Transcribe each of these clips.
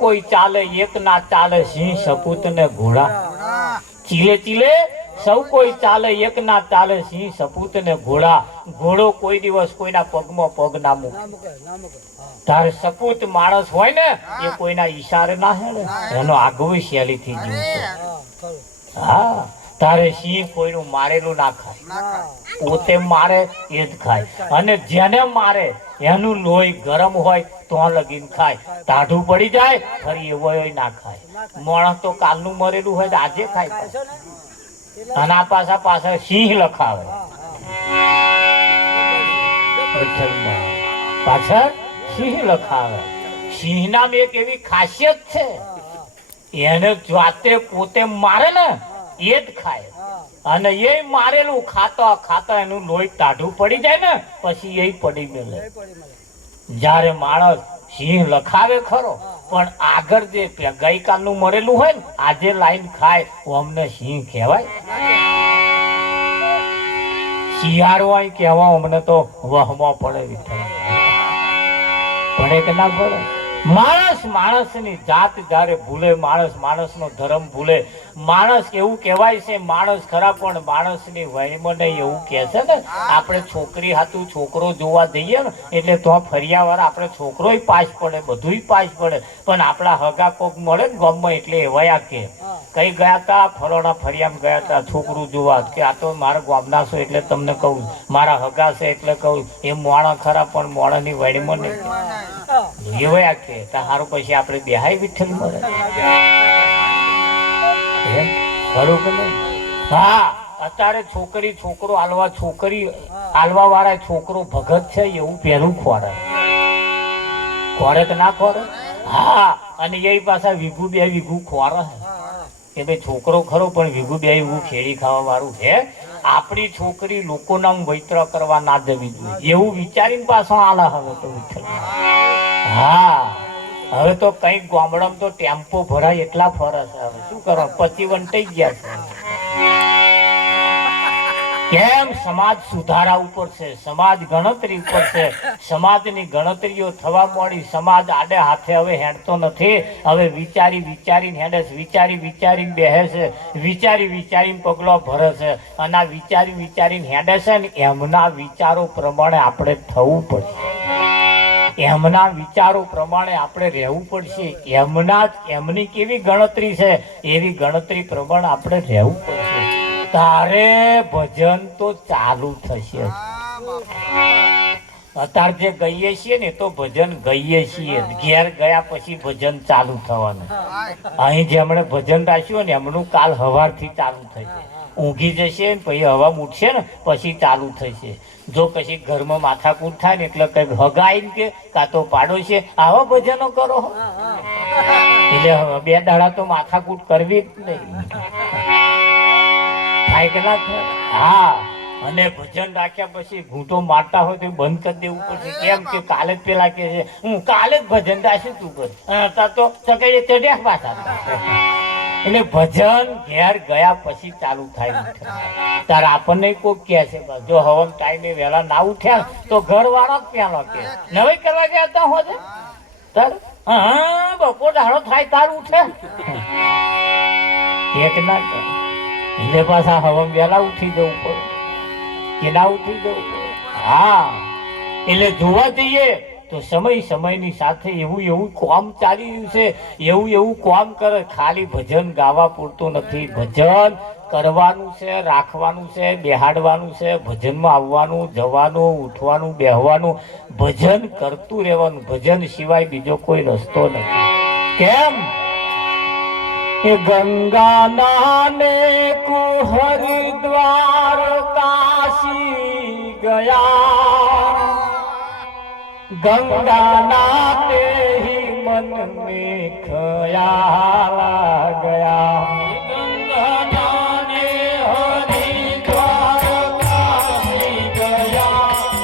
કોઈ ચાલે એક ના ચાલે સિંહ સપૂત ને ઘોડા ચીલે ચીલે સૌ કોઈ ચાલે એક ના ચાલે સિંહ સપૂત ને ઘોડા ઘોડો કોઈ દિવસ કોઈના પગમાં પગ ના મૂકે તારે સપૂત માણસ હોય ને એ કોઈના ઈશારે ના હેડે એનો આગવી શૈલી થી જીવતો હા તારે સિંહ કોઈનું મારેલું ના ખાય પોતે મારે એ જ ખાય અને જેને મારે એનું લોહી ગરમ હોય તો લગીન ખાય ટાઢું પડી જાય ફરી એવો ના ખાય માણસ તો કાલનું મરેલું હોય આજે ખાય અને આ પાછળ સિંહ લખાવે પાછળ સિંહ લખાવે સિંહ નામ એક એવી ખાસિયત છે એને જાતે પોતે મારે ને એ જ ખાય અને એ મારેલું ખાતા ખાતા એનું લોહી ટાઢું પડી જાય ને પછી એ પડી મેલે જયારે માણસ સિંહ લખાવે ખરો પણ આગળ જે ગઈકાલનું મરેલું હોય ને આજે લાઈન ખાય અમને સિંહ કહેવાય શિયાળો હોય કહેવા અમને તો વહમાં પડે પડે કે ના પડે માણસની જાત જયારે ભૂલે માણસનો ધર્મ ભૂલે માણસ એવું કહેવાય છે માણસ ખરા પણ માણસની વહીમને એવું કહે છે ને આપણે છોકરી હાથું છોકરો જોવા જઈએ ને એટલે તો ફર્યા વાર આપણે છોકરોય પાસ પડે બધુંય પાસ પડે પણ આપણા હગા કોક મળે ને ગામમાં એટલે એવાયા કે કઈ ગયા તા ફલોણા ફરિયામાં ગયા તા છોકરું જોવા કે આ તો મારા ગામના છો એટલે તમને કહું મારા હગા છે એટલે કહું એ મોણા ખરા પણ મોણાની વડીમાં નહીં એવાયા કે સારું પછી આપણે બેહાય વિઠ્ઠલ મળે હા અત્યારે છોકરી છોકરો આલવા છોકરી આલવા વાળા છોકરો ભગત છે એવું પેલું ખોરે કે ના ખોરે હા અને એ પાછા વીઘું બે વીઘું ખોરે કે ભાઈ છોકરો ખરો પણ વીઘું બે વીઘું ખેડી ખાવા વાળું છે આપણી છોકરી લોકોના વૈત્ર કરવા ના જવી જોઈએ એવું વિચારીને પાછો આલા હવે તો હા હવે તો કઈક ગામડામાં તો ટેમ્પો ભરાય એટલા ફરસ હવે શું કરો 25 વંટાઈ ગયા છે કેમ સમાજ સુધારા ઉપર છે સમાજ ગણતરી ઉપર છે સમાજની ગણતરીઓ થવા માંડી સમાજ આડે હાથે હવે હેડતો નથી હવે વિચારીને હેડે છે વિચારીને બેહે છે વિચારીને પગલો ભરે છે અને આ વિચારીને હેડે છે ને એમના વિચારો પ્રમાણે આપણે થવું પડશે એમના વિચારો પ્રમાણે આપણે રહેવું પડશે એમની કેવી ગણતરી છે એવી ગણતરી પ્રમાણે આપણે રહેવું પડશે તારે ભજન તો ચાલુ થશે અત્યારે જે ગઈએ છીએ ને તો ભજન ગઈએ છીએ ઘેર ગયા પછી ભજન ચાલુ થવાનું અહીં જેમણે ભજન રાખ્યું ને એમનું કાલ સવારથી ચાલુ થશે ઊંઘી જશે ને પછી હવા ઉઠશે ને પછી ચાલુ થશે જો પછી ઘરમાં માથાકૂટ થાય ને એટલે કઈક હગાઈ કે કાં તો પાડો છે આવા ભજનો કરો એટલે 2 દાડા તો માથાકૂટ કરવી જ નહીં હા અને ભજન રાખ્યા પછી ઘૂંટો મારતા હોય તો બંધ કરી દેવું પડશે કેમ કે કાલે જ પેલા કે છે હું કાલે જ ભજન રાખ્યું તું કર તો ચકડીએ ચડ્યા પાછા એટલે ભજન ઘેર ગયા પછી ચાલુ થાય તારે આપણને કોઈ કહે છે જો હવન ટાઈમે વહેલા ના ઉઠ્યા તો ઘર વાળા જ પેલો કે નવી કરવા ગયા તા હોજે તાર હા બપોર ધાડો થાય તાર ઉઠે એક ના એટલે પાછા હવન વહેલા ઉઠી જવું પડે કે ના ઉઠી જવું પડે હા એટલે જોવા જઈએ તો સમયની સાથે એવું કામ ચાલી રહ્યું છે એવું કામ કરે ખાલી ભજન ગાવા પૂરતું નથી ભજન કરવાનું છે રાખવાનું છે બેહાડવાનું છે ભજનમાં આવવાનું જવાનું ઉઠવાનું બેહવાનું ભજન કરતું રહેવાનું ભજન સિવાય બીજો કોઈ રસ્તો નથી કેમ એ ગંગા નાને કુ હરિદ્વાર કાશી ગયા गंगा नाते ही मन में ख्याल आ गया गंगा नाने हरिद्वार काशी गया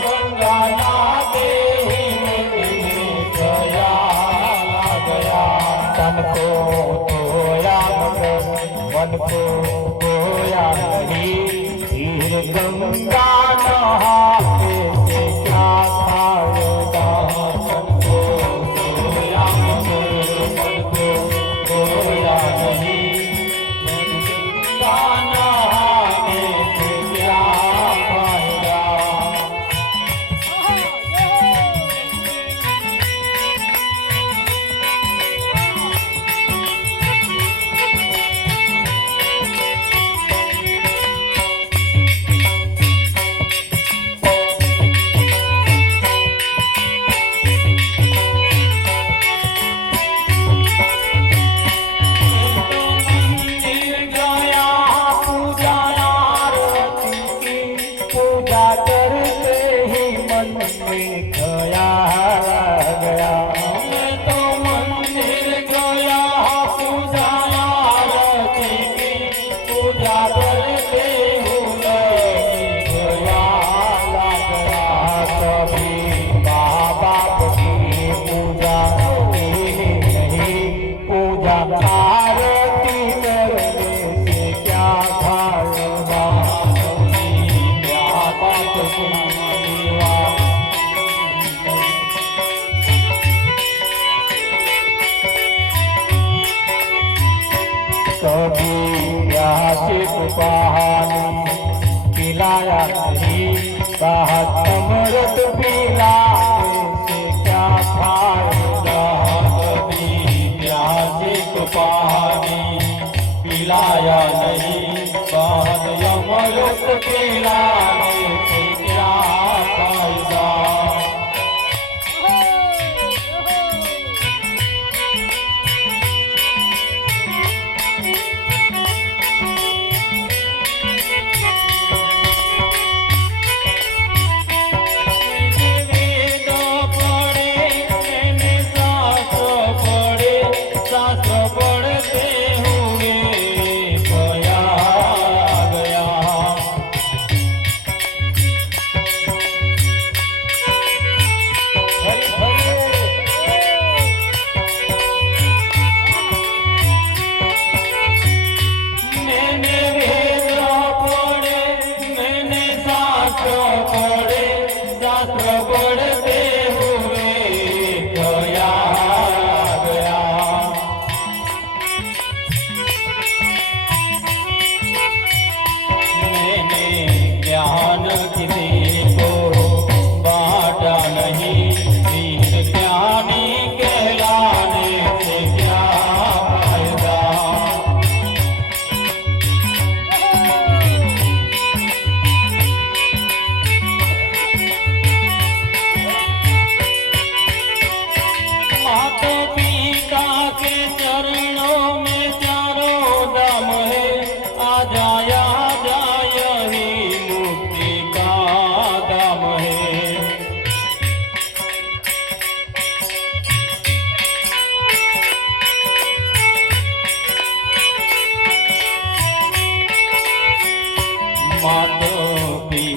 गंगा नाते ही मन में ख्याल आ गया तन को धोया मन को धोया नहीं फिर गंगा नहाते से क्या कभी प्यासे को पानी पिलाया नहीं, बात अमृत पिलाने से क्या फायदा। कभी प्यासे को पानी पिलाया नहीं, बात अमृत पिलाने से क्या फायदा।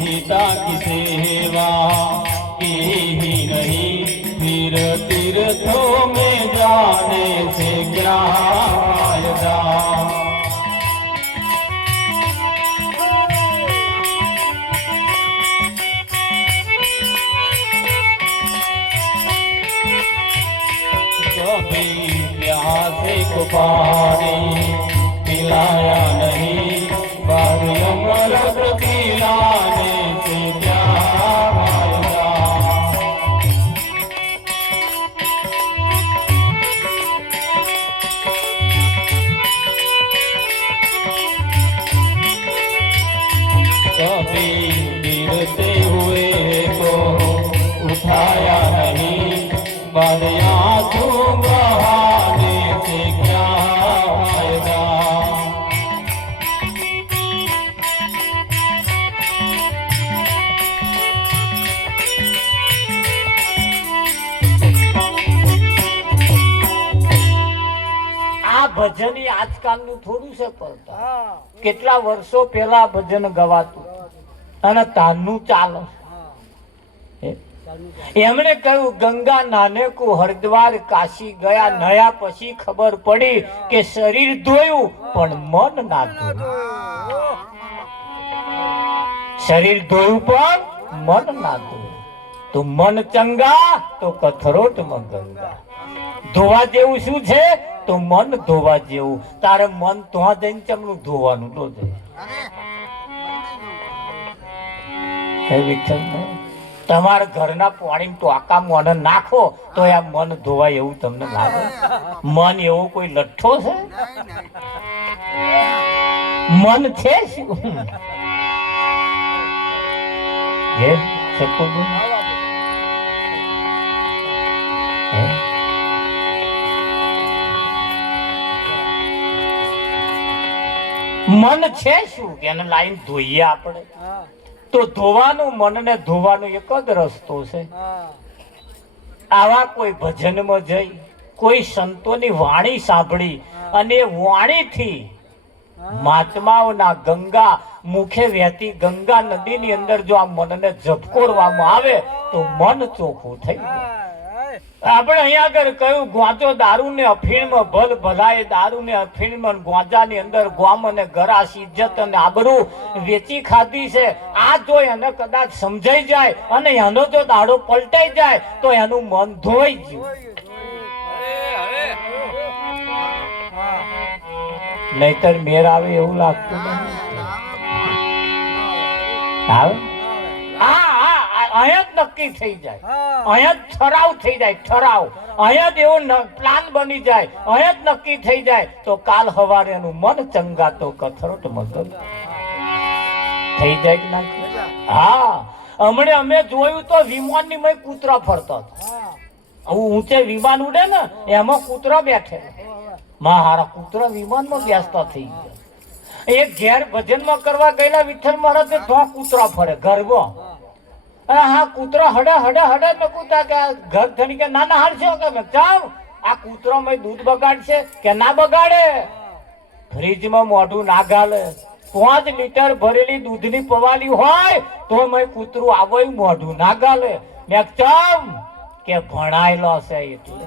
पिता की सेवा की ही नहीं, फिर तीर्थों में जाने से क्या फायदा। कभी प्यासे को पानी पिलाया नहीं, बात अमृत पिलाने से क्या फायदा। कभी गिरते हुए को उठाया नहीं, बाद आंसू बहाने से क्या फायदा। ભજન આજકાલનું થોડું છે પડતા, કેટલા વર્ષો પહેલા ભજન ગવાતું અને તારનું ચાલે। એમણે કહ્યું ગંગા નાનેકું હરિદ્વાર કાશી ગયા, નયા પછી ખબર પડી કે શરીર ધોયું પણ મન ના ધોયું। શરીર ધોયું પણ મન ના ધોયું, તો મન ચંગા તો કથરોટમાં ગંગા। ધોવા જેવું શું છે તો મન ધોવા જેવું। તારે મન ધોવા જઈને ચમનું ધોવાનું તો તમારા ઘરના પાણી ટોકા મને નાખો તો આ મન ધોવાય એવું તમને લાગે? મન એવો કોઈ લઠ્ઠો છે? મન છે શું? મન છે શું કે એને લાઈન ધોઈએ આપણે તો ધોવાનું, મનને ધોવાનું એક જ રસ્તો છે। આવા કોઈ ભજનમાં જઈ કોઈ સંતોની વાણી સાંભળી અને વાણીથી મહાત્માઓના ગંગા મુખે વહેતી ગંગા નદીની અંદર જો આ મનને ઝબકોરવામાં આવે તો મન ચોખ્ખું થઈ જાય। આપણે અહીંયા આગળ કહ્યું ગોંચો દારૂ ને અફીણમાં ભલ ભલાય, દારૂ ને અફીણમાં ગોંચાની અંદર ગોમ અને ગરાસ ઇજ્જત અને આબરૂ વેચી ખાધી છે। આ જો એને કદાચ સમજાઈ જાય અને એનો જો દાડો પલટાઈ જાય તો એનું મન ધોઈ ગયું। નહીતર મેર આવે એવું લાગતું નથી. આવે અહીંયા જ નક્કી થઈ જાય, અહીંયા જ ઠરાવ થઈ જાય, ઠરાવ અહીંયા જ એવો પ્લાન બની જાય, અહીંયા જ નક્કી થઈ જાય તો કાલ સવારે એનું મન ચંગાતો કથરોટ મગજ થઈ જાય કે ના? હા, હમણે અમે જોયું તો વિમાન ની મય કૂતરા ફરતો હતો. ઊંચે વિમાન ઉડે ને એમાં કૂતરા બેઠે, મારા કૂતરા વિમાનમાં બેસતા થઈ ગયા. એક ઘેર ભજનમાં કરવા ગયેલા વિઠ્ઠલ મહારાજ તો કૂતરા ફરે ગરબો. હા, કૂતરો હડે હડે હડે મેં કૂતા કે ઘર ધણી કે નાના હાલશે કે મેં ચાવ આ કૂતરો મેં દૂધ બગાડશે કે ના બગાડે. ફ્રીજમાં મોઢું ના ગાલે, 5 લીટર ભરેલી દૂધની પવાલી હોય તો મેં કૂતરું આવો મોઢું ના ગાલે. મેં ચમ કે ભણાયેલો છે એટલે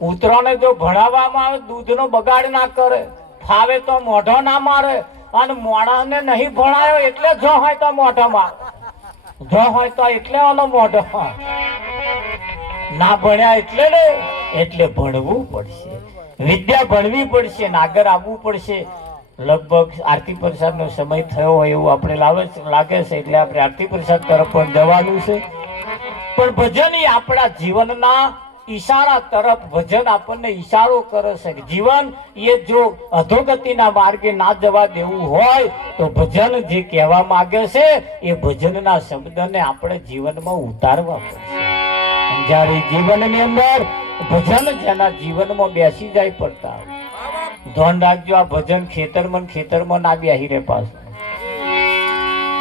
કૂતરોને જો ભણાવવામાં આવે દૂધનો બગાડ ના કરે, ફાવે તો મોઢો ના મારે. અને મોણાને નહીં ભણાયો એટલે જો હોય તો મોઢો મારે, જો હોય તો એટલે ઓનો મોઢો ના ભણ્યા એટલે ને એટલે ભણવું પડશે, વિદ્યા ભણવી પડશે ને આગળ આવવું પડશે. લગભગ આરતી પ્રસાદનો સમય થયો હોય એવું આપણે લાગે છે એટલે આપણે આરતી પ્રસાદ તરફ પણ જવાનું છે. પણ ભજન એ આપણા જીવનના ઈશારા તરફ ભજન આપણને ઈશારો કરે છે. જીવન એ જો અધોગતિના માર્ગે ના જવા દેવું હોય તો ભજન જે કહેવા માંગે છે એ ભજનના શબ્દને આપણે જીવનમાં ઉતારવા પડશે. જ્યારે જીવનની અંદર ભજન જેના જીવનમાં બેસી જાય પડતા, ધ્યાન રાખજો આ ભજન ખેતરમાં ના બેસી રે પાછું.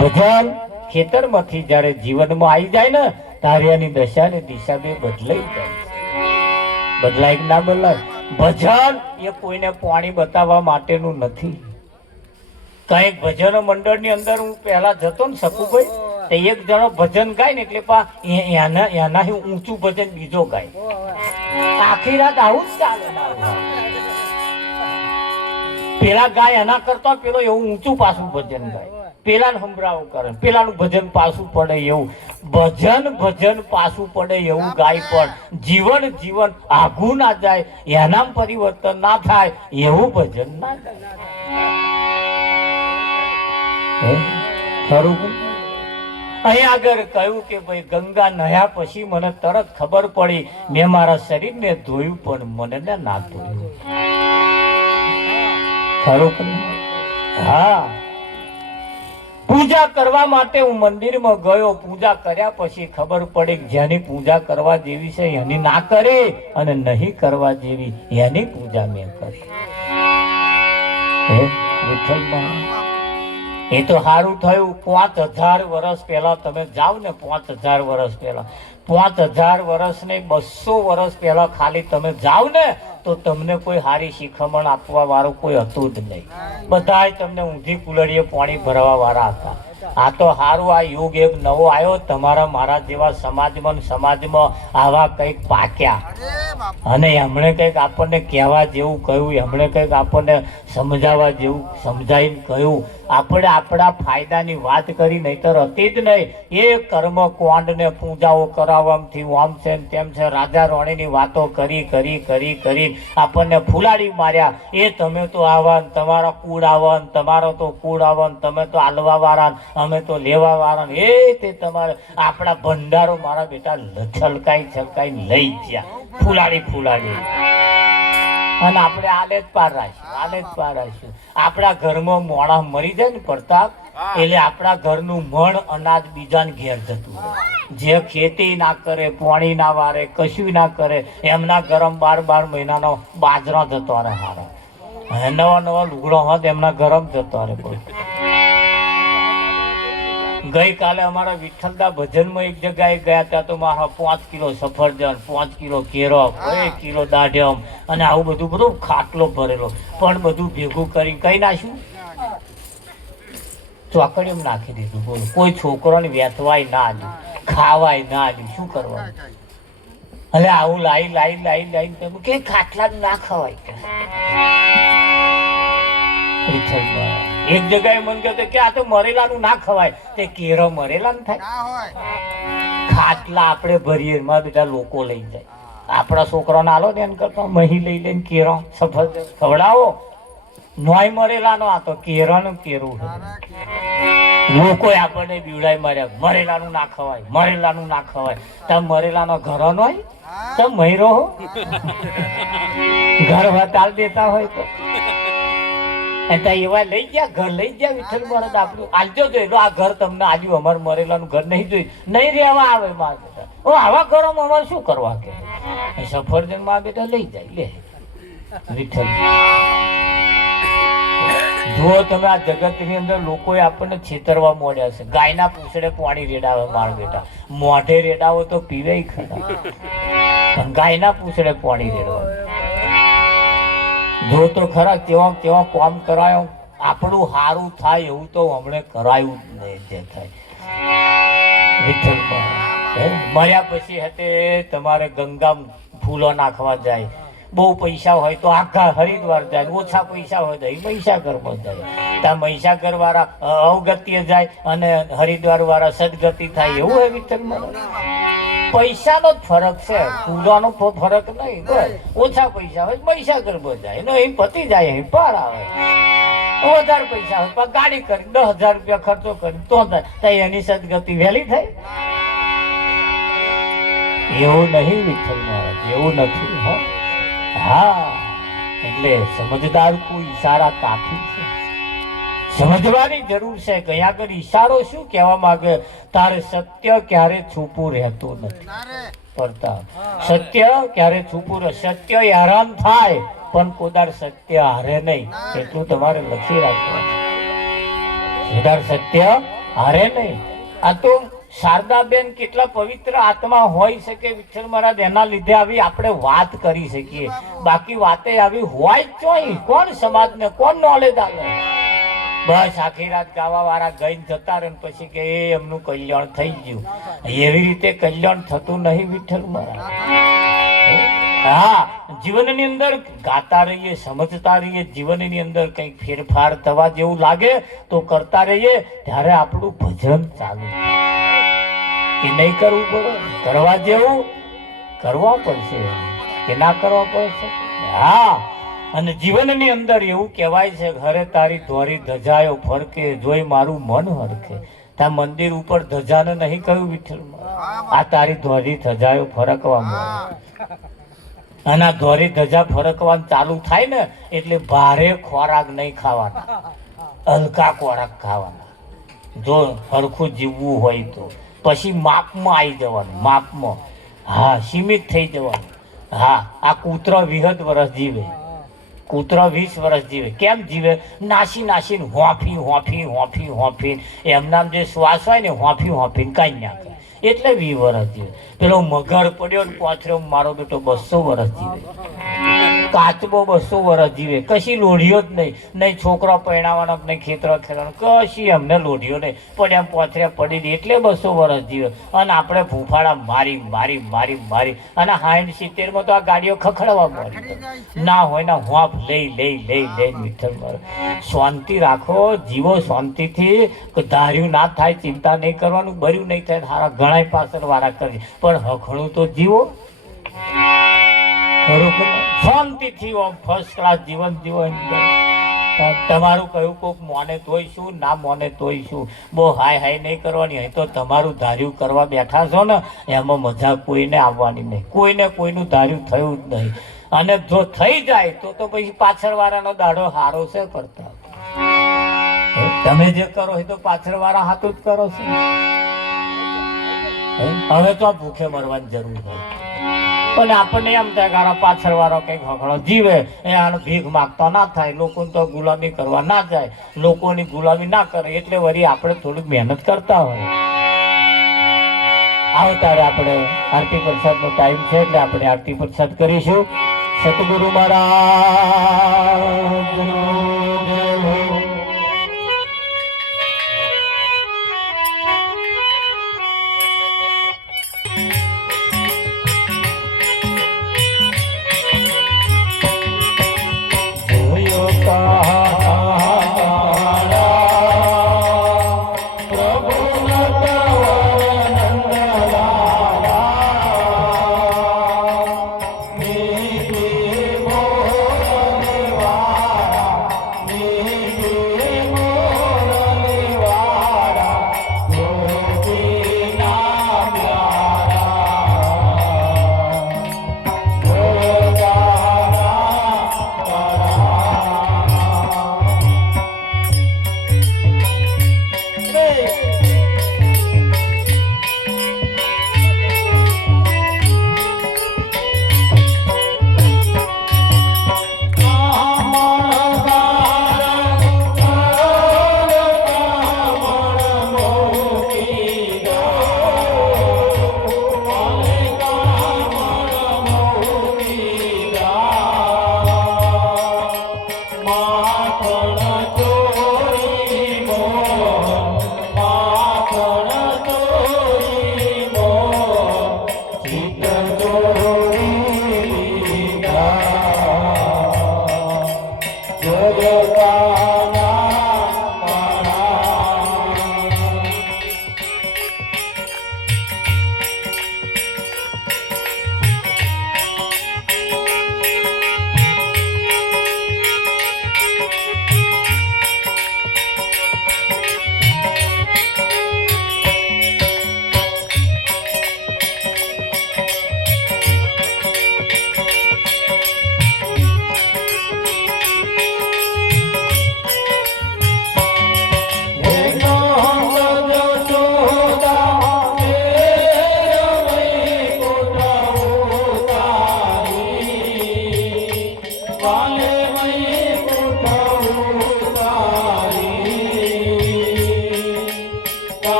ભજન ખેતરમાંથી જ્યારે જીવનમાં આવી જાય ને ત્યારે એની દશા ને દિશા બે બદલાઈ જાય. બદલાય કે ના બદલાય? ભજન એ કોઈને પાણી બતાવવા માટેનું નથી. કઈક ભજન મંડળની અંદર હું પહેલા જતો ને સકુભાઈ, તો એક જણો ભજન ગાય ને એટલે એનાથી ઊંચું ભજન બીજો ગાય. આખી રાત આવું જ ચાલે. પેલા ગાય એના કરતા પેલો એવું ઊંચું પાછું ભજન ગાય, પેલા સંભળાવો કરે, પેલાનું ભજન પાછું પડે એવું ભજન પાછું પડે એવું ગાય. પણ જીવન આઘું ના જાય, એનામ પરિવર્તન ના થાય એવું ભજન ના ગાય. ખરું? અહીંયા આગળ કહ્યું કે ભાઈ ગંગા નહ્યા પછી મને તરત ખબર પડી મેં મારા શરીરને ધોયું પણ મને ના ધોયું. ખરું? હા, પૂજા કરવા માટે હું મંદિરમાં ગયો, પૂજા કર્યા પછી ખબર પડી કે જેની પૂજા કરવા જેવી છે એની ના કરી અને નહીં કરવા જેવી એની પૂજા મેં કરી. એ તો સારું થયું. 5000 વર્ષ પહેલા તમે જાઓ ને, 5000 વર્ષ પહેલા, 5000 વર્ષ ને 200 વર્ષ પહેલા ખાલી તમે જાઓ ને તો તમને કોઈ સારી શિખામણ આપવા વાળું કોઈ હતું જ નહીં. બધાય તમને ઊંધી કુલડીએ પાણી ભરવા વાળા હતા. આ તો સારું આ યુગ એક નવો આવ્યો, તમારા મારા જેવા સમાજમાં આવા કંઈક પાક્યા અને એમણે કંઈક આપણને કહેવા જેવું કહ્યું, એમણે કંઈક આપણને સમજાવવા જેવું સમજાવીને કહ્યું. આપણે આપણા ફાયદાની વાત કરી, નહીતર હતી જ નહીં. એ કર્મ કોંડને પૂજાઓ કરાવવાથી આમ છે તેમ છે, રાજા રાણીની વાતો કરી આપણને ફૂલાડી માર્યા. એ તમે તો આવા, તમારા કુળ આવા, તમારો તો કુળ આવા, તમે તો આલવા વાળા, અમે તો લેવા વાળા. એ તે તમારે આપણા ભંડારો મારા બેટા છલકાઈ લઈ ગયા, ફૂલાડી. અને આપણે આલે જ પાર રાખ્યું. આપણા ઘરમાં મોણા મરી જાય ને પ્રતાપ, એટલે આપણા ઘરનું મણ અનાજ બીજાને ઘેર જતું. જે ખેતી ના કરે, પાણી ના વારે, કશું ના કરે, એમના ગરમ 12 મહિનાનો બાજરો જતો રહે. હારા નવા લુગડો હોત એમના ગરમ જતો રહે. ગઈકાલે અમારા વિઠ્ઠલદા ભજનમાં એક જગ્યાએ ગયા હતા તો મારા 5 કિલો સફરજન, 5 કિલો કેરો, 1 કિલો દાઢમ અને આવું બધું ખાટલો ભરેલો. પણ બધું ભેગું કરી કઈ નાખ્યું? ચોકડીમાં નાખી દીધું. બોલો, કોઈ છોકરોને વેચવાય ના આવ્યું, ખાવાય ના આવ્યું, શું કરવાનું? એટલે આવું લાઈ કે ખાટલા ના ખવાય. એક જગ્યાએ મન કહે કે આ તો મરેલાનું ના ખવાય, તે કેરો મરેલાનું થાય? ખાટલા આપણે ભરીએ એમાં બધા લોકો લઈ જાય. આપણા છોકરાને આલો ને એમ કરતા મહી લઈ લઈને કેરો સફરજન ખવડાવો નોય મરેલાનો આ તો કેરાનું કેરું છે. લોકો આપણને બીવડાય માર્યા મરેલાનું ના ખવાય, મરેલાનું ના ખવાય. તમે મરેલાનો ઘરો નો તમે મયરો હો ઘર વતાલ દેતા હોય તો એવા લઈ ગયા ઘર લઈ ગયા વિઠ્ઠલ મહારાજ આપણું આલજો જોઈ આ ઘર તમને આલ્યું. અમારે મરેલાનું ઘર નહીં જોયું, નહીં રહેવા આવે મારા. આવા ઘરોમાં અમારે શું કરવા કે સફરજન માં બેટા લઈ જાય લે વિઠ્ઠલ. જો તમે આ જગત ની અંદર લોકો આપણને છેતરવા મોડ્યા છે. ગાયના પૂછડે પાણી રેડાવે માર બેટા, મોઢે રેડાવો તો પીવે ખરા, પણ ગાયના પૂછડે પાણી રેડવા જો તો ખરા કેવા કેવા કામ કરાયો. આપણું સારું થાય એવું તો હમણે કરાયું જ નહીં. જે થાય વિઠ્ઠલ મર્યા પછી હતે તમારે ગંગા ફૂલો નાખવા જાય. બહુ પૈસા હોય તો આખા હરિદ્વાર જાય, ઓછા પૈસા હોય તો મહીસાગરમાં જાય. ત્યાં મહીસાગર વાળા અવગત્ય જાય અને હરિદ્વાર વાળા સદગતિ થાય. એવું હોય વિઠ્ઠલ પૈસાનો જ ફરક છે, ફૂલોનો ફરક નહીં. બસ ઓછા પૈસા હોય મહીસાગરમાં જાય, એનો અહીં પતી જાય, અહીં પાર આવે. વધારે પૈસા હોય પણ ગાડી કરી 10,000 રૂપિયા ખર્ચો કરી તો થાય, એની સદગતિ વહેલી થાય. એવું નહીં વિઠ્ઠલ મહારાજ, એવું નથી. હા એટલે સમજદાર કોઈ ઈશારા કાફી છે, સમજવાની જરૂર છે. કયા આગળ ઈશારો શું કહેવા માંગે? તારે સત્ય ક્યારે છૂપું રહેતું નથી. પ્રતાપ સત્ય ક્યારે છૂપું રહે? સત્ય હેરાન થાય પણ કોદાર સત્ય હારે નહીં, એટલું તમારે લખી રાખવાનું. કોદાર સત્ય હારે નહીં. આ તો શારદાબેન કેટલા પવિત્ર આત્મા હોઈ શકે વિઠ્ઠલ મહારાજ, એના લીધે આવી આપણે વાત કરી શકીએ. બાકી વાતે આવી હોય જ ચોઈ કોણ સમાજને કોણ નોલેજ આવે? બસ આખી રાત ગાવા વાળા ગઈને જતા રહે પછી કે એ એમનું કલ્યાણ થઈ ગયું. એવી રીતે કલ્યાણ થતું નહીં વિઠ્ઠલ મહારાજ. હા જીવનની અંદર ગાતા રહીએ, સમજતા રહીએ. જીવનની અંદર કંઈક ફેરફાર થવા જેવું લાગે તો કરતા રહીએ. ત્યારે આપણું ભજન ચાલુ કે નહીં કરવું પડે, કરવા જેવું કરવા પડશે કે ના કરવા પડશે. હા અને જીવનની અંદર એવું કહેવાય છે ઘરે તારી ધોરી ધજાયો ફરકે જોઈ મારું મન હરખે. ત્યાં મંદિર ઉપર ધજાને નહીં કહ્યું વિઠ્ઠલ, આ તારી ધોરી ધજાયો ફરકવા માંડે. અને આ ધોરી ધજા ફરકવાનું ચાલુ થાય ને એટલે ભારે ખોરાક નહીં ખાવાના, હલકા ખોરાક ખાવાના. જો હરખું જીવવું હોય તો પછી માપમાં આવી જવાનું, માપમાં. હા સીમિત થઈ જવાનું. હા આ કૂતરો 20 વર્ષ જીવે, કૂતરો 20 વર્ષ જીવે. કેમ જીવે? નાસી નાસીને હોંફી હોંફી હોંફી હોંફી એમનામ જે શ્વાસ હોય ને હોંફી હોંફીને કાઢી નાખે એટલે 20 વર્ષ જીવે. પેલો મગર પડ્યો ને પાછળ મારો બેટો 200 વર્ષ જીવે. કાચબો 200 વર્ષ જીવે. કશી લોઢીઓ જ નહીં, નહીં છોકરો પરણાવવાનો, નહીં ખેતરો ખેરવાનો, કશી અમને લોઢીઓ નહીં. પણ એમ પોથર્યા પડી દે એટલે 200 વર્ષ જીવે. અને આપણે ભૂફાડા મારી મારી મારી મારી અને 60-70 તો આ ગાડીઓ ખખડવા મળી ના હોય ને હોંફ લઈ લઈ લઈ લઈ વિઠ્ઠલ મારે. શાંતિ રાખો, જીવો શાંતિથી. ધાર્યું ના થાય ચિંતા નહીં કરવાનું, બર્યું નહીં થાય સારા ઘણા પાછળ વાળા કરી, પણ હખણું તો જીવો શાંતિથી. ફર્સ્ટ ક્લાસ જીવન જીવો. તમારું કયું કોક મોને તોય શું, ના મોને તોય શું. બહુ હાય હાય નહીં કરવાની. અહીં તો તમારું ધાર્યું કરવા બેઠા છો ને એમાં મજા કોઈને આવવાની નહીં. કોઈને કોઈનું ધાર્યું થયું જ નહીં. અને જો થઈ જાય તો પછી પાછળ વાળાનો દાડો હારો છે કરતા. તમે જે કરો એ તો પાછળ વાળા હાથું જ કરો છો. હવે તો ભૂખે મરવાની જરૂર હોય પણ આપણને એમ થાય કે પાછળ વાળો કઈક હકડો જીવે એ આનો ભીખ માગતો ના થાય, લોકોને તો ગુલામી કરવા ના જાય, લોકોની ગુલામી ના કરે એટલે વળી આપણે થોડીક મહેનત કરતા હોય. આવો ત્યારે આપણે આરતી પ્રસાદ નો ટાઈમ છે એટલે આપણે આરતી પ્રસાદ કરીશું. સતગુરુ મહારાજ વાહ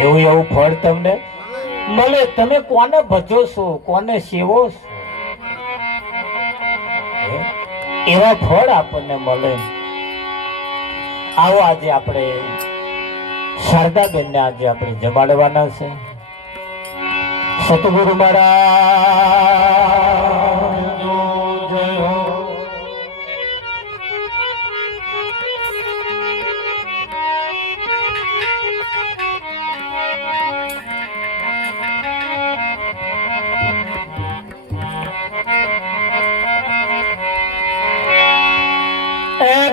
એવું એવું ફળ તમને મળે. તમે કોને ભજો છો, કોને સેવો છો, એવા ફળ આપણને મળે. આવો આજે આપણે શારદાબેન ને આજે આપણે જમાડવાના છે. સતગુરુ મહારાજ જય હો.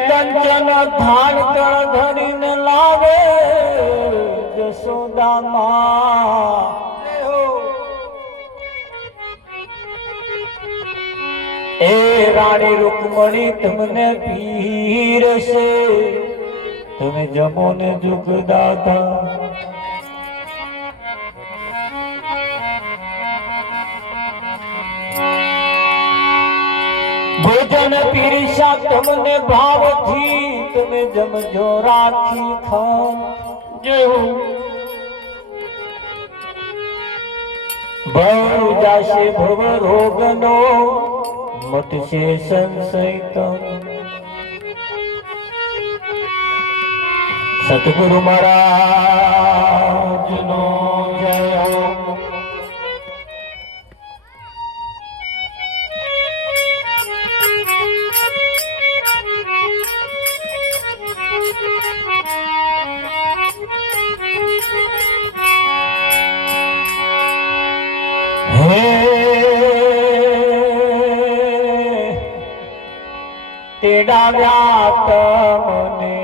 કંચન ધાન કળ ધરીને લાવે જશોદા માં. એ રાણી રૂકમણી તમને પીરસે, તમે જમો ને જુગ દાતા. ભોજન પીરસા તમને ભાવથી, તમે જમજો રાખી ખાન. ભવ જાશે ભવ રોગનો, મટશે સંશય. સતગુરુ મહારાજ નો જય હો. તેડા વ્યાત મને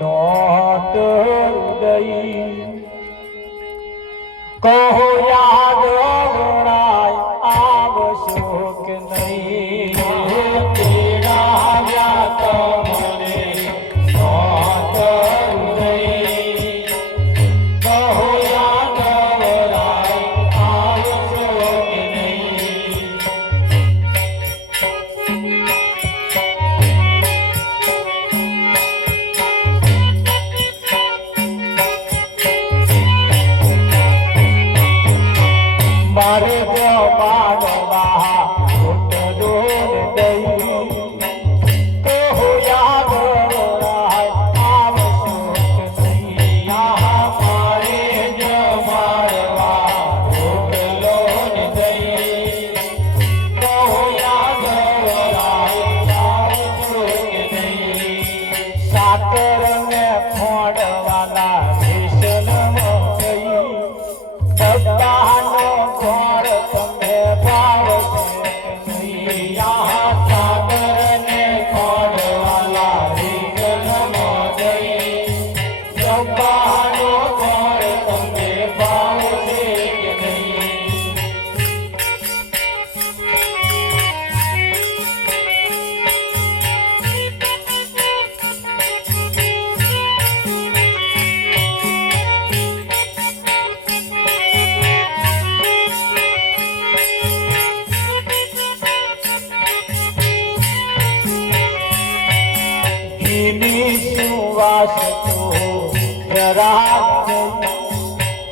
નોત હૃદય, કહો યાદ વણાય આવશો કે નહીં. તેડા વ્યાત મને નોત હૃદય, કહો યાદ વણાય આવશો કે નહીં.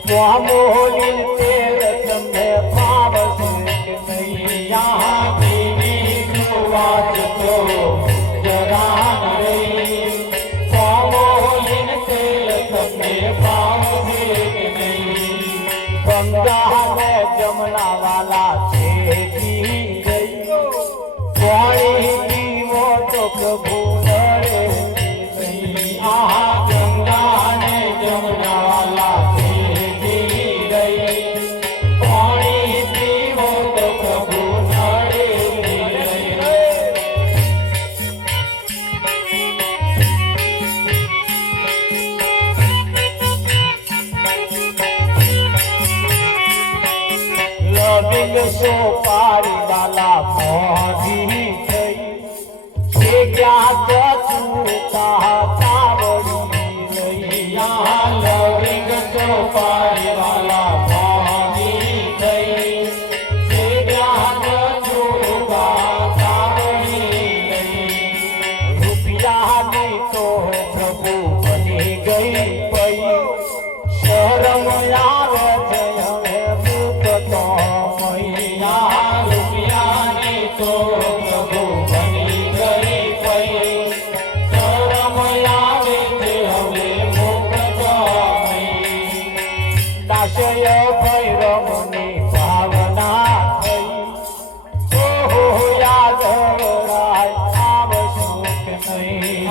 મોહલીન તેલ તમને ભાવશે કે નહીં યા દેવી વાત તો જરા નહીં મોહલીન તેલ તમને ભાવશે કે નહીં ગંગા ને જમના વાલા છે જી ગઈ પાણી પીવો તો પ્રભુ નડે નહીં આ ગંગા ને જમના વાલા સો પારી વાલા મોજી થઈ છે ક્યાં ચૂકા તાવડી રૈયા લવિંગ સો પારી વાલા મોજી થઈ છે ક્યાં ચૂકા તાવડી રૂપિયાની તો પ્રભુ બની ગઈ પઈ શરમ આવે છે હવે મુકતો ભૈરવની ભાવના થઈ ઓહો યાદ રાય આવશું કે નહીં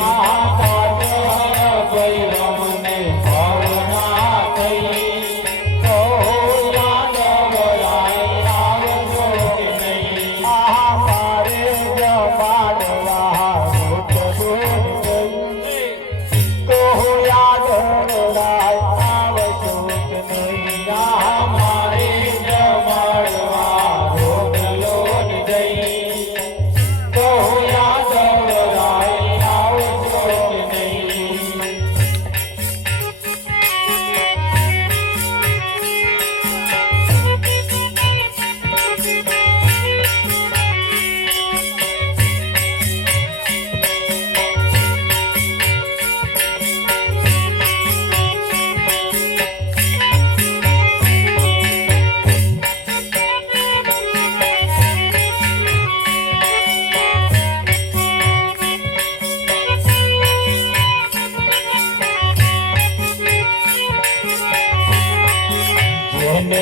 ભૈરવની ભાવના થઈ ઓહો યાદ રાય આવશો કે નહીં મારે જમાડવા ઓહો યાદ રાય આવશો કે નહીં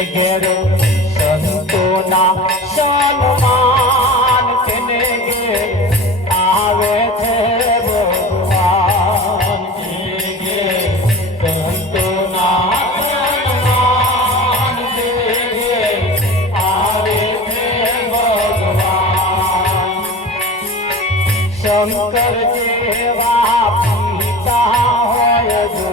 ઘેરો સંતોના સન્માન તેને ઘેર આવે છે ભગવાન સંતોના સન્માન તેને ઘેર આવે છે ભગવાન શંકર જેવા પિતા હોય જો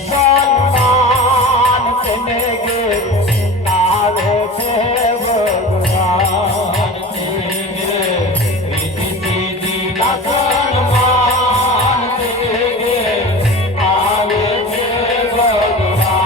સન્માન તેને ઘેર આવે છે ભગવાન સન્માન તેને ઘેર આવે છે ભગવાન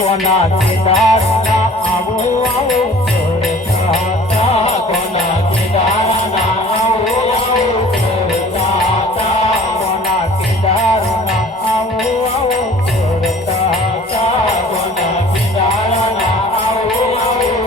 કોના કેદારના આવું આવું કરતા કોના કેદારના આવું આવું કરતા કોના કેદારના આવું આવું કરતા કોના કેદારના આવું આવું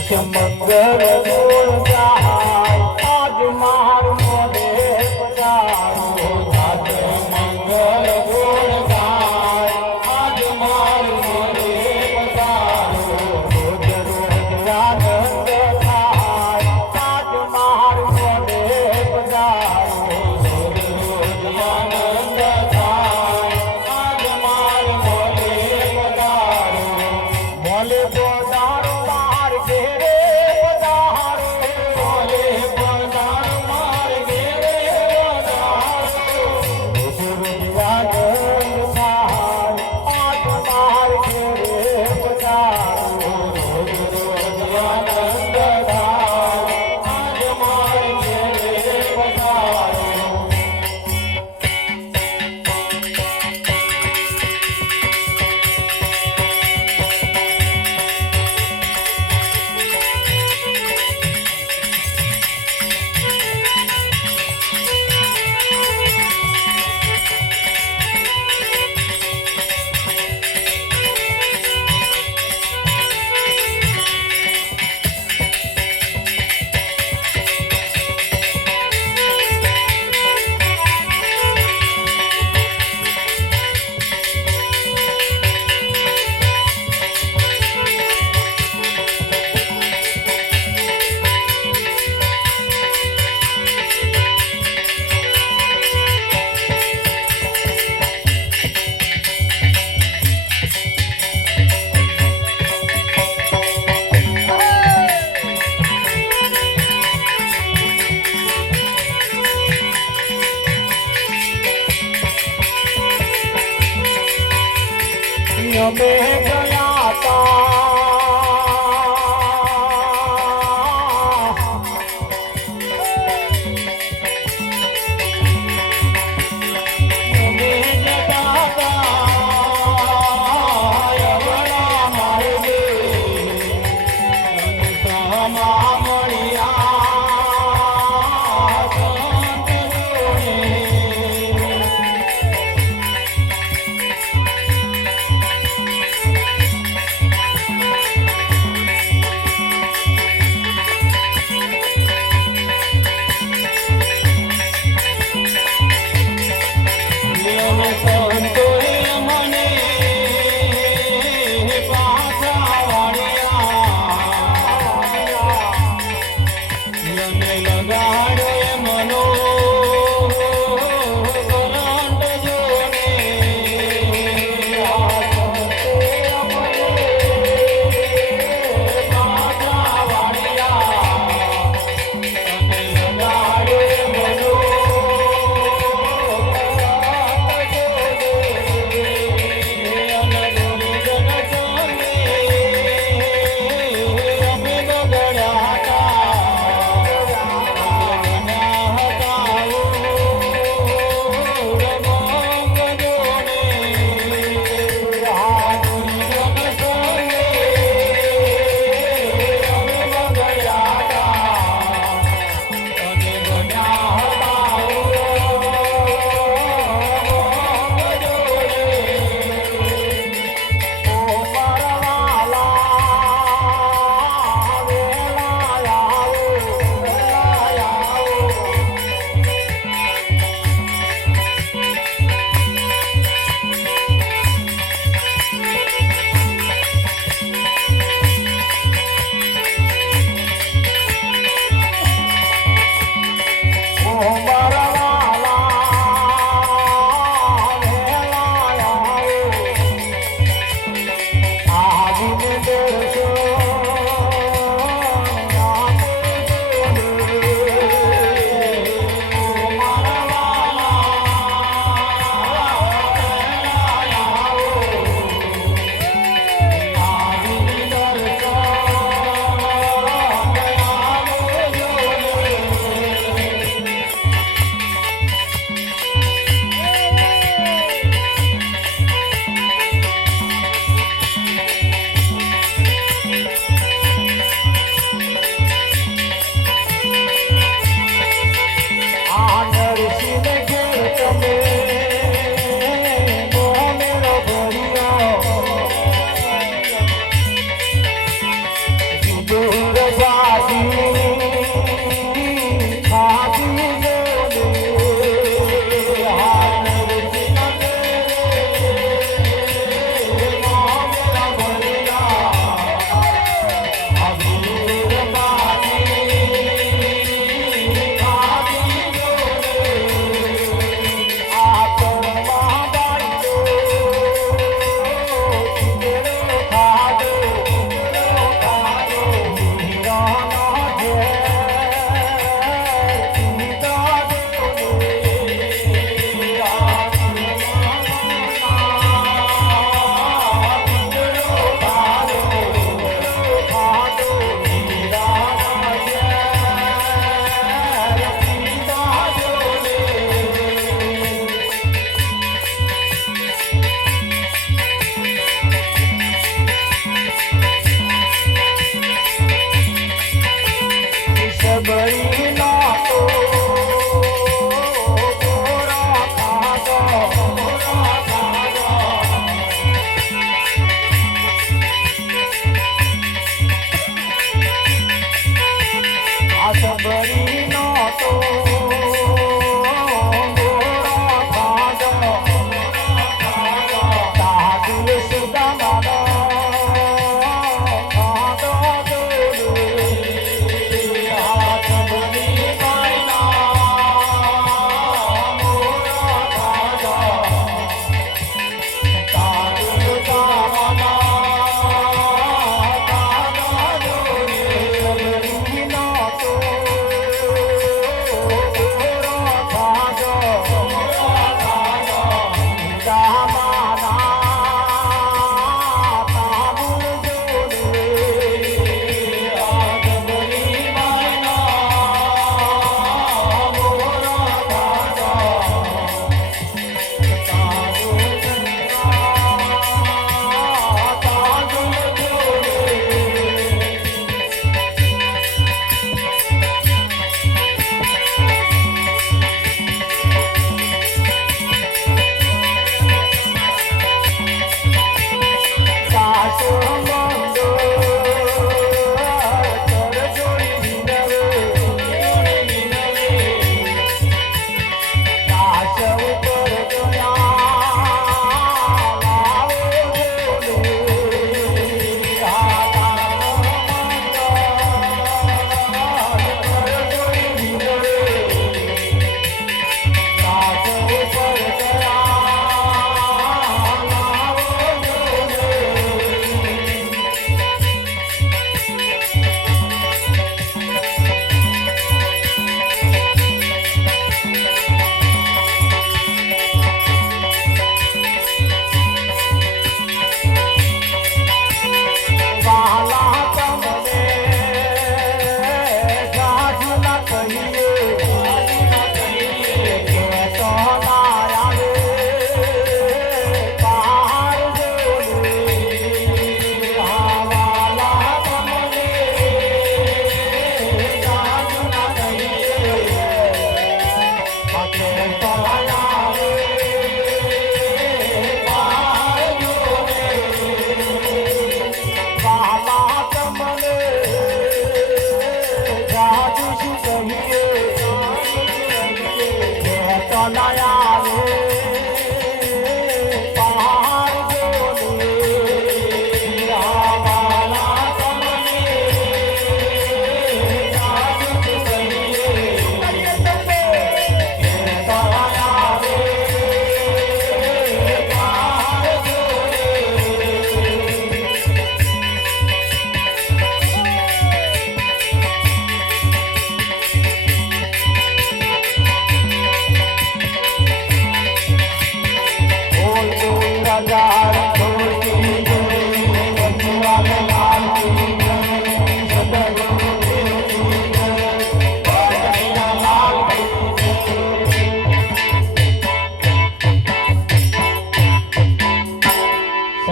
નાથ મંગળ ગુણ ગાય આજ માર મોઢે પધારો નાથ મંગળ ગુણ ગાય આજ માર મોઢે પધારો રોજ રોજ આનંદ થાય આજ માર મોઢે પધારો રોજ રોજ આનંદ થાય આજ માર મોઢે પધારો મોલે પધારો માર ઘેરે પધારો મોલે પધારો માર ઘેરે પધારો રોજ રોજ આનંદ થાય આજ માર ઘેરે પધારો રોજ રોજ આનંદ થાય આજ માર ઘેરે પધારો અમે ગયા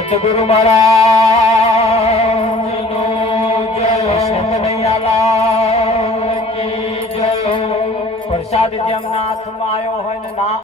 સતગુરુ મહારાજનો જય. કનૈયા લાલ કી જય. પ્રસાદ જેમના હાથમાં આવ્યો હોય ને ના